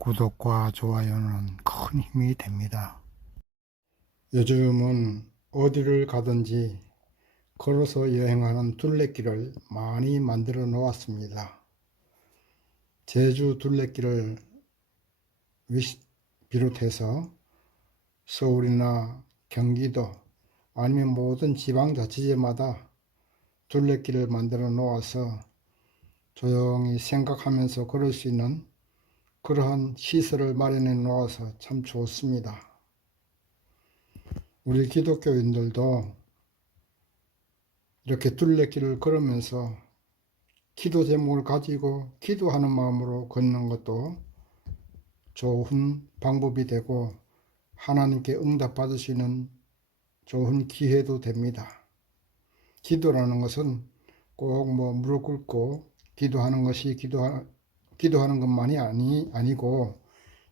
구독과 좋아요는 큰 힘이 됩니다. 요즘은 어디를 가든지 걸어서 여행하는 둘레길을 많이 만들어 놓았습니다. 제주 둘레길을 비롯해서 서울이나 경기도 아니면 모든 지방자치제마다 둘레길을 만들어 놓아서 조용히 생각하면서 걸을 수 있는 그러한 시설을 마련해 놓아서 참 좋습니다. 우리 기독교인들도 이렇게 둘레길을 걸으면서 기도 제목을 가지고 기도하는 마음으로 걷는 것도 좋은 방법이 되고 하나님께 응답받을 수 있는 좋은 기회도 됩니다. 기도라는 것은 꼭 무릎 꿇고 기도하는 것이 기도하는 것만이 아니고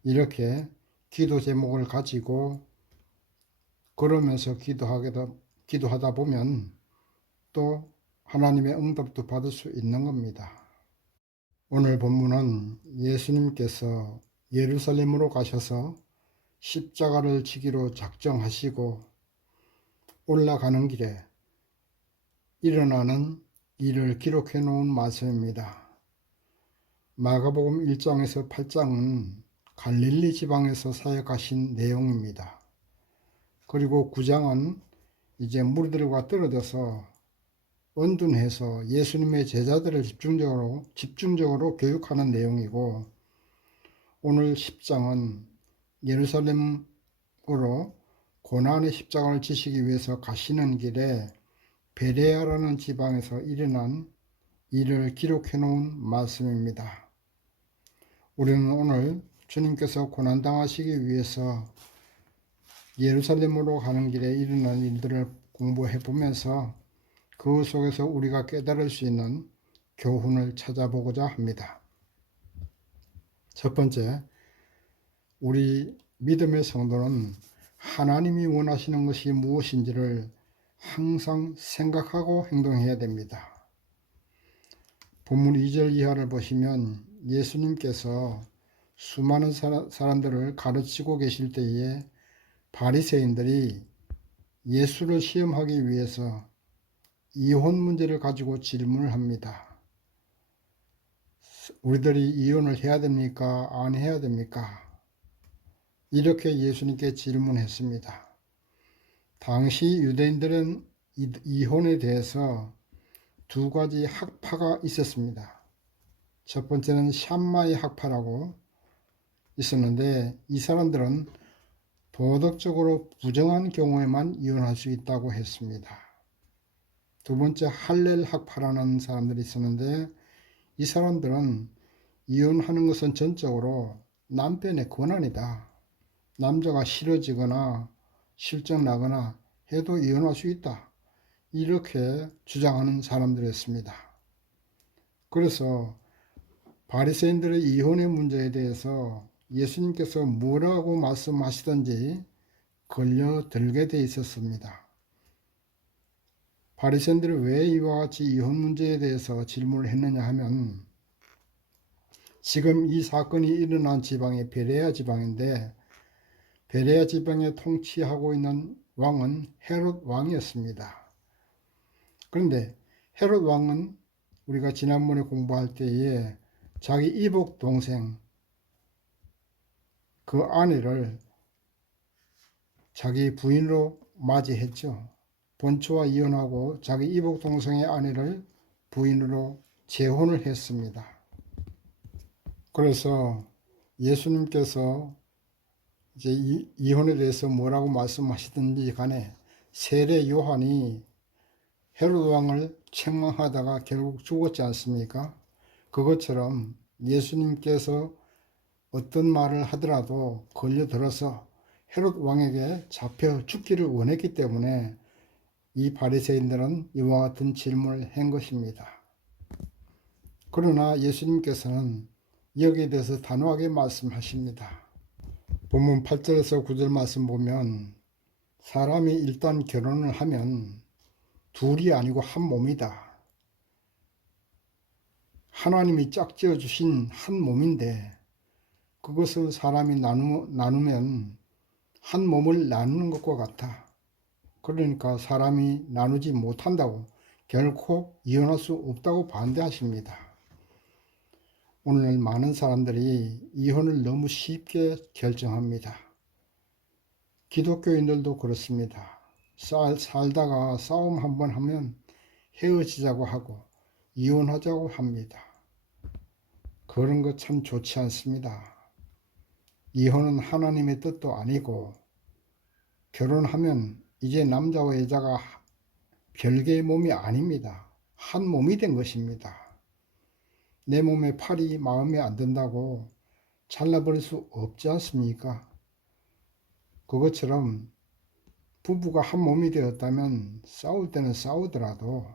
이렇게 기도 제목을 가지고 걸으면서 기도하다 보면 또 하나님의 응답도 받을 수 있는 겁니다. 오늘 본문은 예수님께서 예루살렘으로 가셔서 십자가를 지기로 작정하시고 올라가는 길에 일어나는 일을 기록해 놓은 말씀입니다. 마가복음 1장에서 8장은 갈릴리 지방에서 사역하신 내용입니다. 그리고 9장은 이제 무리들과 떨어져서 언둔해서 예수님의 제자들을 집중적으로 교육하는 내용이고, 오늘 10장은 예루살렘으로 고난의 십자가를 지시기 위해서 가시는 길에 베레아라는 지방에서 일어난 일을 기록해 놓은 말씀입니다. 우리는 오늘 주님께서 고난당하시기 위해서 예루살렘으로 가는 길에 일어난 일들을 공부해 보면서 그 속에서 우리가 깨달을 수 있는 교훈을 찾아보고자 합니다. 첫 번째, 우리 믿음의 성도는 하나님이 원하시는 것이 무엇인지를 항상 생각하고 행동해야 됩니다. 본문 2절 이하를 보시면 예수님께서 수많은 사람들을 가르치고 계실 때에 바리새인들이 예수를 시험하기 위해서 이혼 문제를 가지고 질문을 합니다. 우리들이 이혼을 해야 됩니까? 안 해야 됩니까? 이렇게 예수님께 질문했습니다. 당시 유대인들은 이혼에 대해서 두 가지 학파가 있었습니다. 첫 번째는 샴마의 학파라고 있었는데, 이 사람들은 도덕적으로 부정한 경우에만 이혼할 수 있다고 했습니다. 두 번째 할렐 학파라는 사람들이 있었는데, 이 사람들은 이혼하는 것은 전적으로 남편의 권한이다. 남자가 싫어지거나 실정 나거나 해도 이혼할 수 있다. 이렇게 주장하는 사람들이었습니다. 그래서 바리새인들의 이혼의 문제에 대해서 예수님께서 뭐라고 말씀하시든지 걸려들게 돼 있었습니다. 바리새인들이 왜 이와 같이 이혼 문제에 대해서 질문을 했느냐 하면, 지금 이 사건이 일어난 지방이 베레아 지방인데, 베레아 지방에 통치하고 있는 왕은 헤롯 왕이었습니다. 그런데 헤롯 왕은 우리가 지난번에 공부할 때에 자기 이복 동생 그 아내를 자기 부인으로 맞이했죠. 본처와 이혼하고 자기 이복 동생의 아내를 부인으로 재혼을 했습니다. 그래서 예수님께서 이제 이혼에 대해서 뭐라고 말씀하시든지 간에 세례 요한이 헤롯 왕을 책망하다가 결국 죽었지 않습니까? 그것처럼 예수님께서 어떤 말을 하더라도 걸려들어서 헤롯 왕에게 잡혀 죽기를 원했기 때문에 이 바리새인들은 이와 같은 질문을 한 것입니다. 그러나 예수님께서는 여기에 대해서 단호하게 말씀하십니다. 본문 8절에서 9절 말씀 보면, 사람이 일단 결혼을 하면 둘이 아니고 한 몸이다. 하나님이 짝지어 주신 한 몸인데 그것을 사람이 나누면 한 몸을 나누는 것과 같아. 그러니까 사람이 나누지 못한다고 결코 이혼할 수 없다고 반대하십니다. 오늘 많은 사람들이 이혼을 너무 쉽게 결정합니다. 기독교인들도 그렇습니다. 살다가 싸움 한번 하면 헤어지자고 하고 이혼하자고 합니다. 그런 거 참 좋지 않습니다. 이혼은 하나님의 뜻도 아니고 결혼하면 이제 남자와 여자가 별개의 몸이 아닙니다. 한 몸이 된 것입니다. 내 몸에 팔이 마음에 안 든다고 잘라버릴 수 없지 않습니까? 그것처럼 부부가 한 몸이 되었다면 싸울 때는 싸우더라도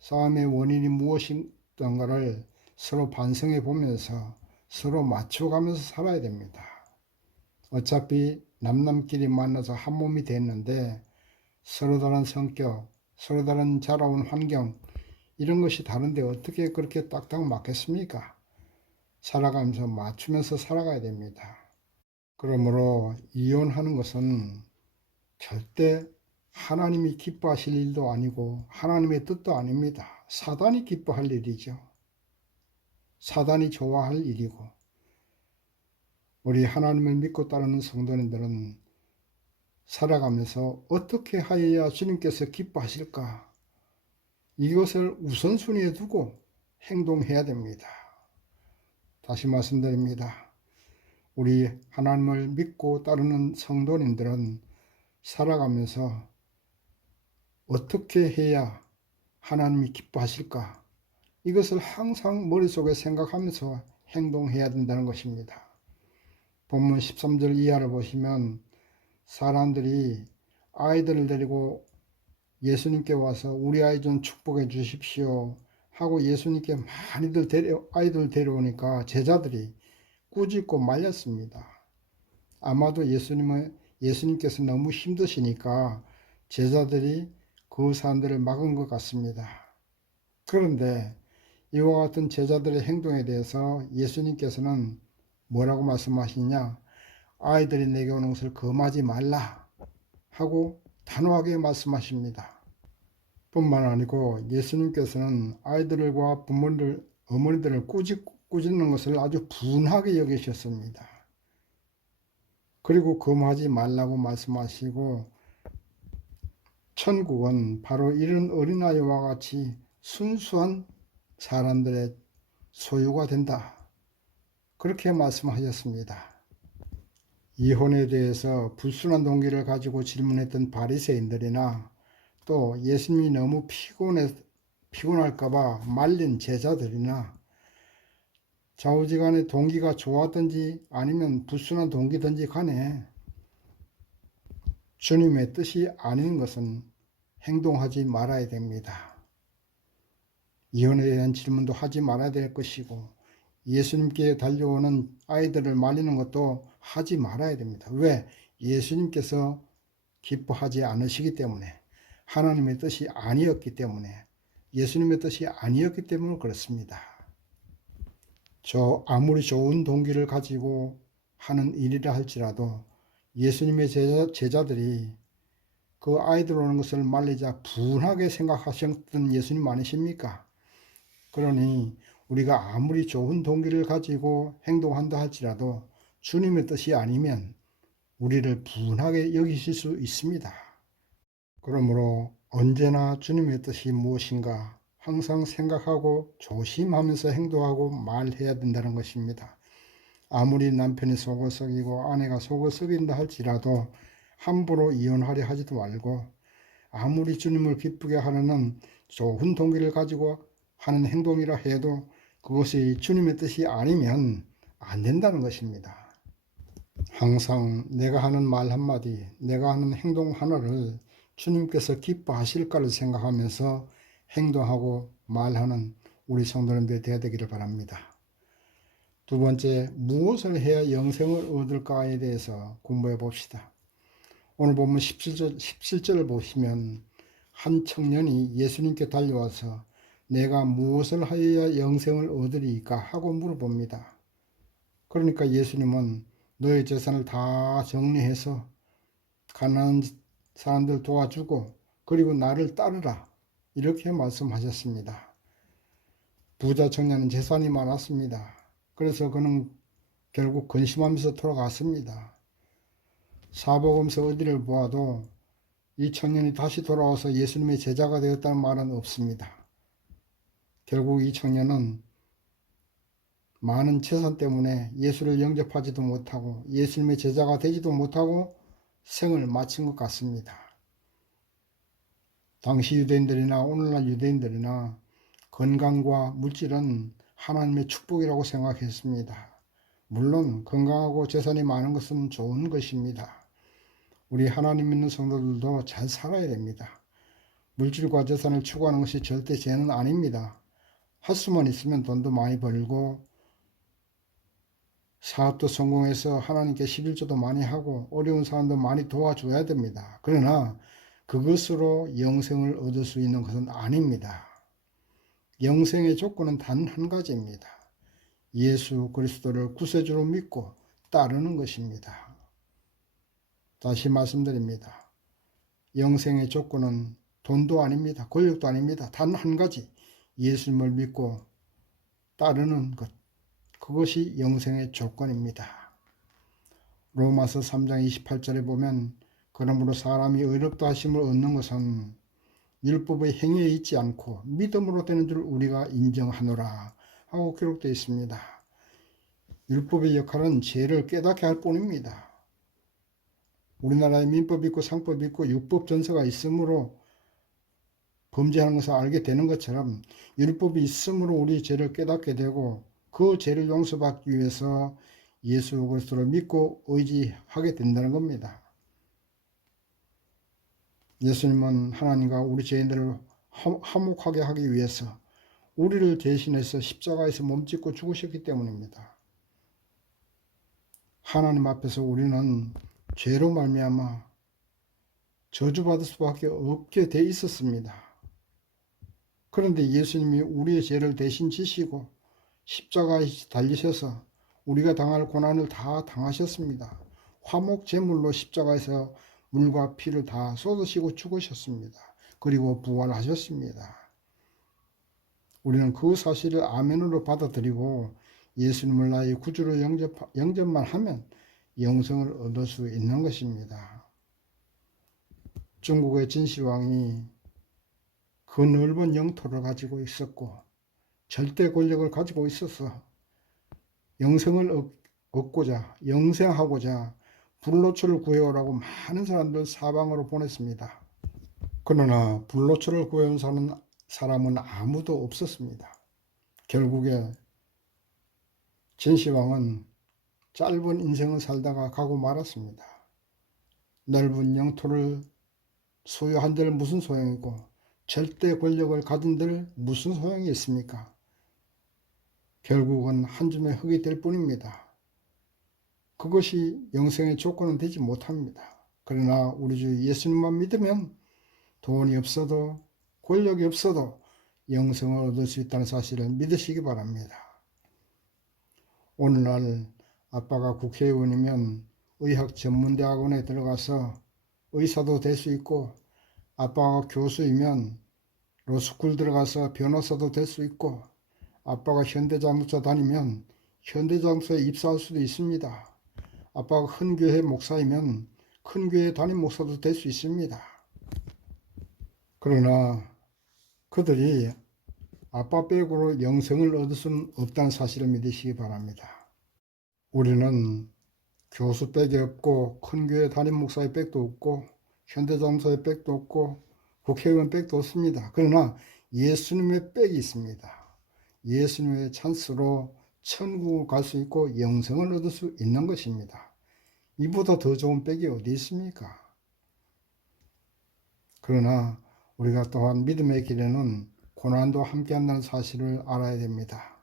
싸움의 원인이 무엇인가를 서로 반성해 보면서 서로 맞춰가면서 살아야 됩니다. 어차피 남남끼리 만나서 한 몸이 됐는데 서로 다른 성격, 서로 다른 자라온 환경 이런 것이 다른데 어떻게 그렇게 딱딱 맞겠습니까? 살아가면서 맞추면서 살아가야 됩니다. 그러므로 이혼하는 것은 절대 하나님이 기뻐하실 일도 아니고 하나님의 뜻도 아닙니다. 사단이 기뻐할 일이죠. 사단이 좋아할 일이고 우리 하나님을 믿고 따르는 성도님들은 살아가면서 어떻게 하여야 주님께서 기뻐하실까? 이것을 우선순위에 두고 행동해야 됩니다. 다시 말씀드립니다. 우리 하나님을 믿고 따르는 성도님들은 살아가면서 어떻게 해야 하나님이 기뻐하실까? 이것을 항상 머릿속에 생각하면서 행동해야 된다는 것입니다. 본문 13절 이하를 보시면 사람들이 아이들을 데리고 예수님께 와서 우리 아이 좀 축복해 주십시오 하고 예수님께 많이들 아이들 데려오니까 제자들이 꾸짖고 말렸습니다. 아마도 예수님께서 너무 힘드시니까 제자들이 그 사람들을 막은 것 같습니다. 그런데 이와 같은 제자들의 행동에 대해서 예수님께서는 뭐라고 말씀하시냐? 아이들이 내게 오는 것을 금하지 말라 하고 단호하게 말씀하십니다. 뿐만 아니고 예수님께서는 아이들과 부모들, 어머니들을 꾸짖는 것을 아주 분하게 여기셨습니다. 그리고 금하지 말라고 말씀하시고 천국은 바로 이런 어린아이와 같이 순수한 사람들의 소유가 된다. 그렇게 말씀하셨습니다. 이혼에 대해서 불순한 동기를 가지고 질문했던 바리새인들이나 또 예수님이 너무 피곤할까봐 말린 제자들이나 좌우지간에 동기가 좋았든지 아니면 불순한 동기든지 간에 주님의 뜻이 아닌 것은 행동하지 말아야 됩니다. 이혼에 대한 질문도 하지 말아야 될 것이고 예수님께 달려오는 아이들을 말리는 것도 하지 말아야 됩니다. 왜? 예수님께서 기뻐하지 않으시기 때문에 하나님의 뜻이 아니었기 때문에 그렇습니다. 아무리 좋은 동기를 가지고 하는 일이라 할지라도 예수님의 제자들이 그 아이들 오는 것을 말리자 분하게 생각하셨던 예수님 아니십니까? 그러니 우리가 아무리 좋은 동기를 가지고 행동한다 할지라도 주님의 뜻이 아니면 우리를 분하게 여기실 수 있습니다. 그러므로 언제나 주님의 뜻이 무엇인가 항상 생각하고 조심하면서 행동하고 말해야 된다는 것입니다. 아무리 남편이 속을 썩이고 아내가 속을 썩인다 할지라도 함부로 이혼하려 하지도 말고 아무리 주님을 기쁘게 하려는 좋은 동기를 가지고 하는 행동이라 해도 그것이 주님의 뜻이 아니면 안 된다는 것입니다. 항상 내가 하는 말 한마디, 내가 하는 행동 하나를 주님께서 기뻐하실까를 생각하면서 행동하고 말하는 우리 성도님들이 되어야 되기를 바랍니다. 두 번째, 무엇을 해야 영생을 얻을까에 대해서 공부해 봅시다. 오늘 보면 17절을 보시면 한 청년이 예수님께 달려와서 내가 무엇을 하여야 영생을 얻으리까 하고 물어봅니다. 그러니까 예수님은 너의 재산을 다 정리해서 가난한 사람들 도와주고 그리고 나를 따르라 이렇게 말씀하셨습니다. 부자 청년은 재산이 많았습니다. 그래서 그는 결국 근심하면서 돌아갔습니다. 사복음서 어디를 보아도 이 청년이 다시 돌아와서 예수님의 제자가 되었다는 말은 없습니다. 결국 이 청년은 많은 재산 때문에 예수를 영접하지도 못하고 예수님의 제자가 되지도 못하고 생을 마친 것 같습니다. 당시 유대인들이나 오늘날 유대인들이나 건강과 물질은 하나님의 축복이라고 생각했습니다. 물론 건강하고 재산이 많은 것은 좋은 것입니다. 우리 하나님 믿는 성도들도 잘 살아야 됩니다. 물질과 재산을 추구하는 것이 절대 죄는 아닙니다. 할 수만 있으면 돈도 많이 벌고 사업도 성공해서 하나님께 11조도 많이 하고 어려운 사람도 많이 도와줘야 됩니다. 그러나 그것으로 영생을 얻을 수 있는 것은 아닙니다. 영생의 조건은 단 한 가지입니다. 예수 그리스도를 구세주로 믿고 따르는 것입니다. 다시 말씀드립니다. 영생의 조건은 돈도 아닙니다. 권력도 아닙니다. 단 한 가지, 예수님을 믿고 따르는 것. 그것이 영생의 조건입니다. 로마서 3장 28절에 보면 그러므로 사람이 의롭다 하심을 얻는 것은 율법의 행위에 있지 않고 믿음으로 되는 줄 우리가 인정하노라 하고 기록되어 있습니다. 율법의 역할은 죄를 깨닫게 할 뿐입니다. 우리나라에 민법 있고 상법 있고 율법 전서가 있으므로 범죄하는 것을 알게 되는 것처럼 율법이 있으므로 우리 죄를 깨닫게 되고 그 죄를 용서받기 위해서 예수 그리스도를 믿고 의지하게 된다는 겁니다. 예수님은 하나님과 우리 죄인들을 화목하게 하기 위해서 우리를 대신해서 십자가에서 몸짓고 죽으셨기 때문입니다. 하나님 앞에서 우리는 죄로 말미암아 저주받을 수밖에 없게 돼 있었습니다. 그런데 예수님이 우리의 죄를 대신 지시고 십자가에 달리셔서 우리가 당할 고난을 다 당하셨습니다. 화목 제물로 십자가에서 물과 피를 다 쏟으시고 죽으셨습니다. 그리고 부활하셨습니다. 우리는 그 사실을 아멘으로 받아들이고 예수님을 나의 구주로 영접만 하면 영생을 얻을 수 있는 것입니다. 중국의 진시황이 그 넓은 영토를 가지고 있었고 절대 권력을 가지고 있어서 영생을 얻고자 영생하고자 불로초를 구해오라고 많은 사람들 사방으로 보냈습니다. 그러나 불로초를 구해온 사람은 아무도 없었습니다. 결국에 진시황은 짧은 인생을 살다가 가고 말았습니다. 넓은 영토를 소유한들 무슨 소용이고 절대 권력을 가진들 무슨 소용이 있습니까? 결국은 한 줌의 흙이 될 뿐입니다. 그것이 영생의 조건은 되지 못합니다. 그러나 우리 주 예수님만 믿으면 돈이 없어도 권력이 없어도 영생을 얻을 수 있다는 사실을 믿으시기 바랍니다. 오늘날 아빠가 국회의원이면 의학 전문대학원에 들어가서 의사도 될 수 있고 아빠가 교수이면 로스쿨 들어가서 변호사도 될 수 있고 아빠가 현대장로차 다니면 현대장로에 입사할 수도 있습니다. 아빠가 큰 교회 목사이면 큰 교회 담임 목사도 될 수 있습니다. 그러나 그들이 아빠 빼고로 영생을 얻을 수는 없다는 사실을 믿으시기 바랍니다. 우리는 교수 백이 없고 큰 교회 담임 목사의 백도 없고 현대장로의 백도 없고 국회의원 백도 없습니다. 그러나 예수님의 백이 있습니다. 예수님의 찬스로 천국을 갈 수 있고 영생을 얻을 수 있는 것입니다. 이보다 더 좋은 백이 어디 있습니까? 그러나 우리가 또한 믿음의 길에는 고난도 함께한다는 사실을 알아야 됩니다.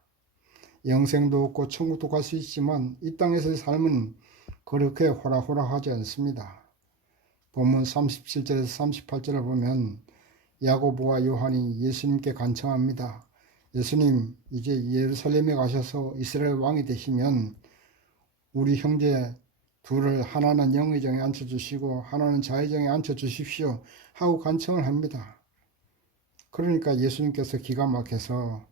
영생도 없고 천국도 갈 수 있지만 이 땅에서의 삶은 그렇게 호락호락하지 않습니다. 본문 37절에서 38절을 보면 야고보와 요한이 예수님께 간청합니다. 예수님, 이제 예루살렘에 가셔서 이스라엘 왕이 되시면 우리 형제 둘을 하나는 영의 정에 앉혀주시고 하나는 자의 정에 앉혀주십시오 하고 간청을 합니다. 그러니까 예수님께서 기가 막혀서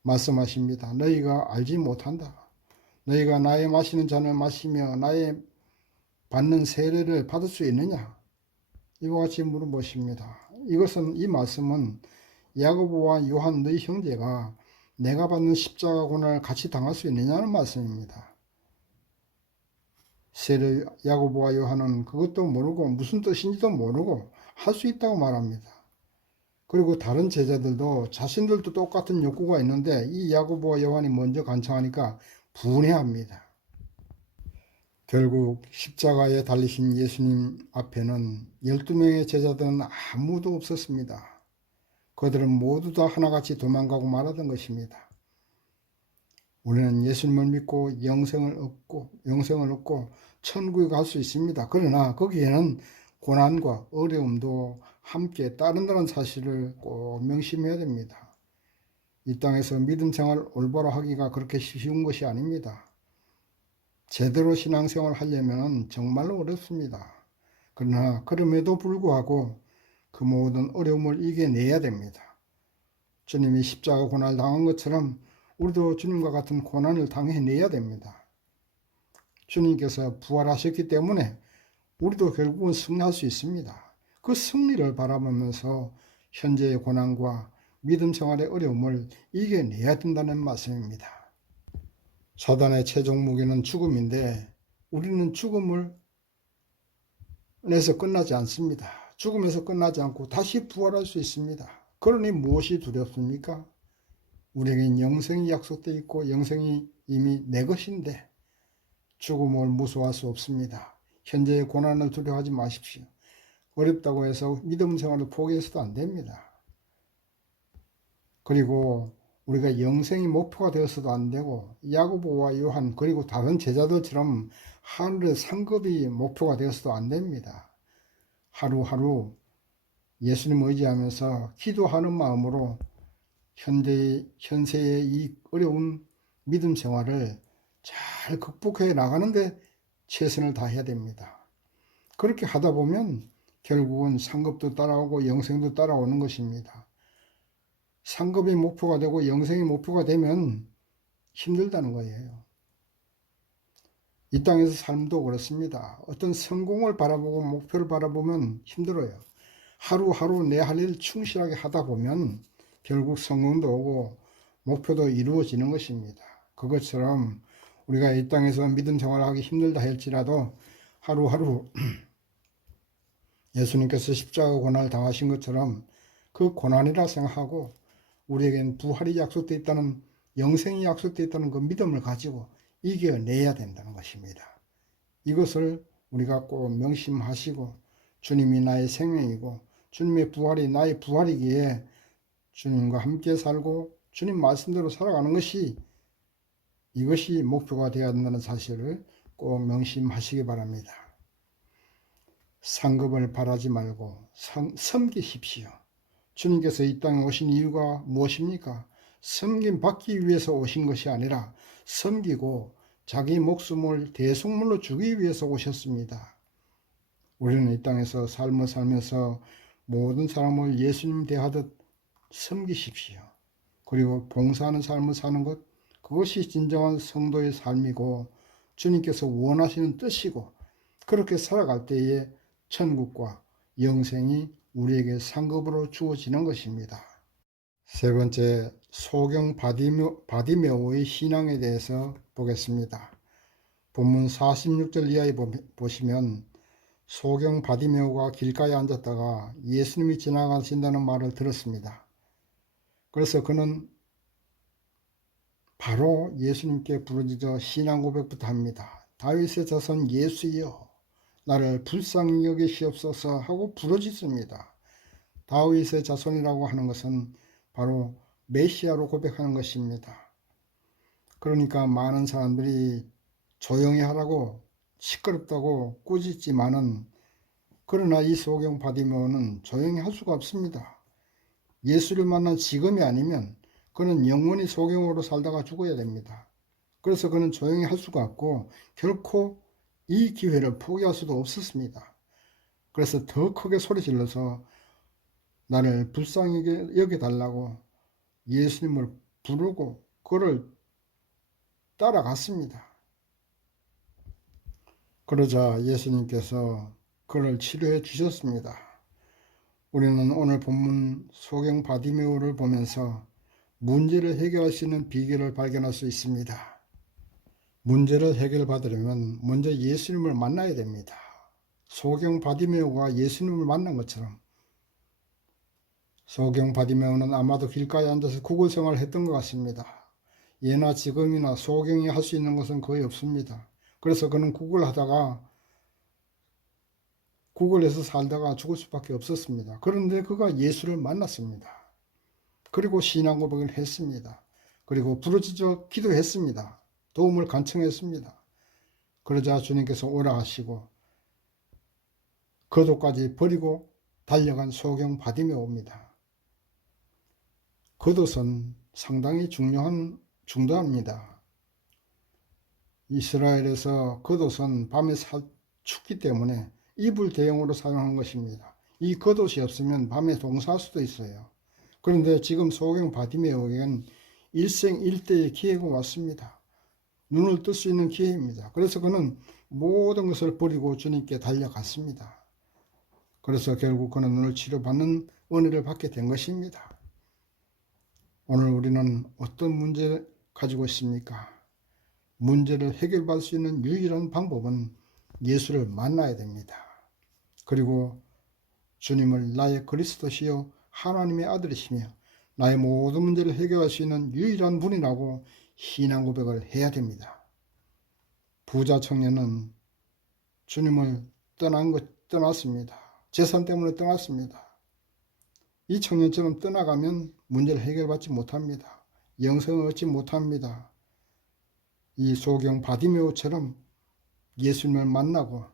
말씀하십니다. 너희가 알지 못한다. 너희가 나의 마시는 잔을 마시며 나의 받는 세례를 받을 수 있느냐? 이와 같이 물어보십니다. 이 말씀은 야고보와 요한 너희 형제가 내가 받는 십자가 고난을 같이 당할 수 있느냐는 말씀입니다. 세례 야고보와 요한은 그것도 모르고 무슨 뜻인지도 모르고 할 수 있다고 말합니다. 그리고 다른 제자들도 자신들도 똑같은 욕구가 있는데 이 야고보와 요한이 먼저 간청하니까 분해합니다. 결국 십자가에 달리신 예수님 앞에는 12명의 제자들은 아무도 없었습니다. 그들은 모두 다 하나같이 도망가고 말았던 것입니다. 우리는 예수님을 믿고 영생을 얻고 천국에 갈 수 있습니다. 그러나 거기에는 고난과 어려움도 함께 따른다는 사실을 꼭 명심해야 됩니다. 이 땅에서 믿음 생활 올바로 하기가 그렇게 쉬운 것이 아닙니다. 제대로 신앙생활을 하려면 정말로 어렵습니다. 그러나 그럼에도 불구하고 그 모든 어려움을 이겨내야 됩니다. 주님이 십자가 고난을 당한 것처럼 우리도 주님과 같은 고난을 당해내야 됩니다. 주님께서 부활하셨기 때문에 우리도 결국은 승리할 수 있습니다. 그 승리를 바라보면서 현재의 고난과 믿음 생활의 어려움을 이겨내야 된다는 말씀입니다. 사단의 최종 무기는 죽음인데 우리는 죽음을 내서 끝나지 않습니다. 죽음에서 끝나지 않고 다시 부활할 수 있습니다. 그러니 무엇이 두렵습니까? 우리에겐 영생이 약속되어 있고 영생이 이미 내 것인데 죽음을 무서워할 수 없습니다. 현재의 고난을 두려워하지 마십시오. 어렵다고 해서 믿음 생활을 포기해서도 안 됩니다. 그리고 우리가 영생이 목표가 되어서도 안 되고 야고보와 요한 그리고 다른 제자들처럼 하늘의 상급이 목표가 되어서도 안 됩니다. 하루하루 예수님 의지하면서 기도하는 마음으로 현세의 이 어려운 믿음 생활을 잘 극복해 나가는데 최선을 다해야 됩니다. 그렇게 하다 보면 결국은 상급도 따라오고 영생도 따라오는 것입니다. 상급이 목표가 되고 영생이 목표가 되면 힘들다는 거예요. 이 땅에서 삶도 그렇습니다. 어떤 성공을 바라보고 목표를 바라보면 힘들어요. 하루하루 내 할 일 충실하게 하다 보면 결국 성공도 오고 목표도 이루어지는 것입니다. 그것처럼 우리가 이 땅에서 믿음 생활을 하기 힘들다 할지라도 하루하루 예수님께서 십자가 고난을 당하신 것처럼 그 고난이라 생각하고 우리에겐 부활이 약속되어 있다는 영생이 약속되어 있다는 그 믿음을 가지고 이겨내야 된다는 것입니다. 이것을 우리가 꼭 명심하시고 주님이 나의 생명이고 주님의 부활이 나의 부활이기에 주님과 함께 살고 주님 말씀대로 살아가는 것이 이것이 목표가 되어야 한다는 사실을 꼭 명심하시기 바랍니다. 상급을 바라지 말고 섬기십시오. 주님께서 이 땅에 오신 이유가 무엇입니까? 섬김 받기 위해서 오신 것이 아니라 섬기고 자기 목숨을 대속물로 주기 위해서 오셨습니다. 우리는 이 땅에서 삶을 살면서 모든 사람을 예수님 대하듯 섬기십시오. 그리고 봉사하는 삶을 사는 것, 그것이 진정한 성도의 삶이고 주님께서 원하시는 뜻이고 그렇게 살아갈 때에 천국과 영생이 우리에게 상급으로 주어지는 것입니다. 세 번째, 소경 바디메오의 신앙에 대해서 보겠습니다. 본문 46절 이하에 보시면 소경 바디메오가 길가에 앉았다가 예수님이 지나가신다는 말을 들었습니다. 그래서 그는 바로 예수님께 부르짖어 신앙 고백부터 합니다. 다윗의 자손 예수여 나를 불쌍히 여기시옵소서 하고 부르짖습니다. 다윗의 자손이라고 하는 것은 바로 메시아로 고백하는 것입니다. 그러니까 많은 사람들이 조용히 하라고 시끄럽다고 꾸짖지만은 그러나 이 소경 바디메오는 조용히 할 수가 없습니다. 예수를 만난 지금이 아니면 그는 영원히 소경으로 살다가 죽어야 됩니다. 그래서 그는 조용히 할 수가 없고 결코 이 기회를 포기할 수도 없었습니다. 그래서 더 크게 소리 질러서 나를 불쌍히 여겨달라고 예수님을 부르고 그를 따라갔습니다. 그러자 예수님께서 그를 치료해 주셨습니다. 우리는 오늘 본문 소경 바디메오를 보면서 문제를 해결할 수 있는 비결을 발견할 수 있습니다. 문제를 해결받으려면 먼저 예수님을 만나야 됩니다. 소경 바디메오가 예수님을 만난 것처럼 소경 바디메오는 아마도 길가에 앉아서 구글 생활을 했던 것 같습니다. 예나 지금이나 소경이 할 수 있는 것은 거의 없습니다. 그래서 그는 구글 하다가 구글에서 살다가 죽을 수밖에 없었습니다. 그런데 그가 예수를 만났습니다. 그리고 신앙 고백을 했습니다. 그리고 부르짖어 기도했습니다. 도움을 간청했습니다. 그러자 주님께서 오라 하시고 겉옷까지 버리고 달려간 소경 바디메오입니다. 겉옷은 상당히 중요합니다. 이스라엘에서 겉옷은 밤에 춥기 때문에 이불 대용으로 사용한 것입니다. 이 겉옷이 없으면 밤에 동사할 수도 있어요. 그런데 지금 소경 바디메오에겐 일생일대의 기회가 왔습니다. 눈을 뜰 수 있는 기회입니다. 그래서 그는 모든 것을 버리고 주님께 달려갔습니다. 그래서 결국 그는 눈을 치료받는 은혜를 받게 된 것입니다. 오늘 우리는 어떤 문제 가지고 있습니까? 문제를 해결받을 수 있는 유일한 방법은 예수를 만나야 됩니다. 그리고 주님을 나의 그리스도시요 하나님의 아들이시며 나의 모든 문제를 해결할 수 있는 유일한 분이라고 신앙 고백을 해야 됩니다. 부자 청년은 주님을 떠났습니다. 재산 때문에 떠났습니다. 이 청년처럼 떠나가면 문제를 해결받지 못합니다. 영생을 얻지 못합니다. 이 소경 바디메오처럼 예수님을 만나고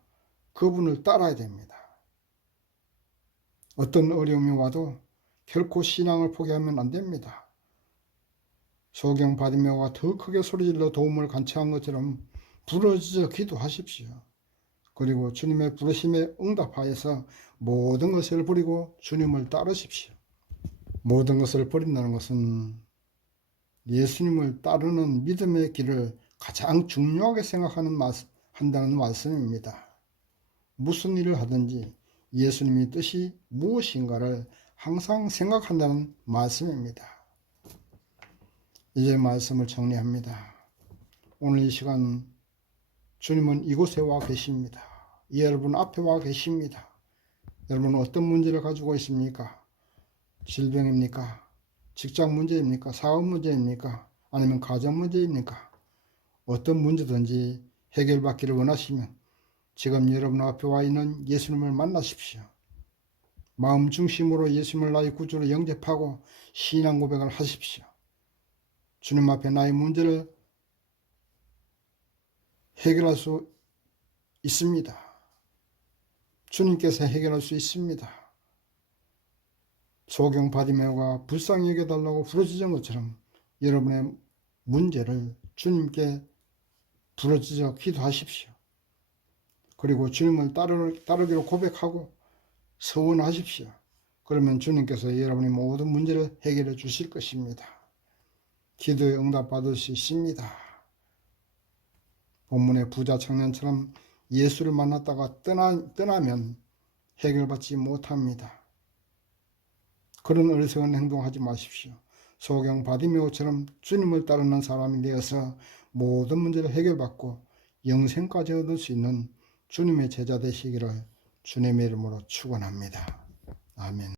그분을 따라야 됩니다. 어떤 어려움이 와도 결코 신앙을 포기하면 안 됩니다. 소경 바디메오가 더 크게 소리질러 도움을 간청한 것처럼 부르짖어 기도하십시오. 그리고 주님의 부르심에 응답하여서 모든 것을 버리고 주님을 따르십시오. 모든 것을 버린다는 것은 예수님을 따르는 믿음의 길을 가장 중요하게 한다는 말씀입니다. 무슨 일을 하든지 예수님의 뜻이 무엇인가를 항상 생각한다는 말씀입니다. 이제 말씀을 정리합니다. 오늘 이 시간 주님은 이곳에 와 계십니다. 여러분 앞에 와 계십니다. 여러분은 어떤 문제를 가지고 있습니까? 질병입니까? 직장 문제입니까? 사업 문제입니까? 아니면 가정 문제입니까? 어떤 문제든지 해결받기를 원하시면 지금 여러분 앞에 와 있는 예수님을 만나십시오. 마음 중심으로 예수님을 나의 구주로 영접하고 신앙 고백을 하십시오. 주님 앞에 나의 문제를 해결할 수 있습니다. 주님께서 해결할 수 있습니다. 소경 바디메오가 불쌍히 여겨달라고 부르짖은 것처럼 여러분의 문제를 주님께 부르짖어 기도하십시오. 그리고 주님을 따르기로 고백하고 서원하십시오. 그러면 주님께서 여러분의 모든 문제를 해결해 주실 것입니다. 기도에 응답받을 수 있습니다. 본문의 부자 청년처럼 예수를 만났다가 떠나면 해결받지 못합니다. 그런 어리석은 행동하지 마십시오. 소경 바디메오처럼 주님을 따르는 사람이 되어서 모든 문제를 해결받고 영생까지 얻을 수 있는 주님의 제자 되시기를 주님의 이름으로 축원합니다. 아멘.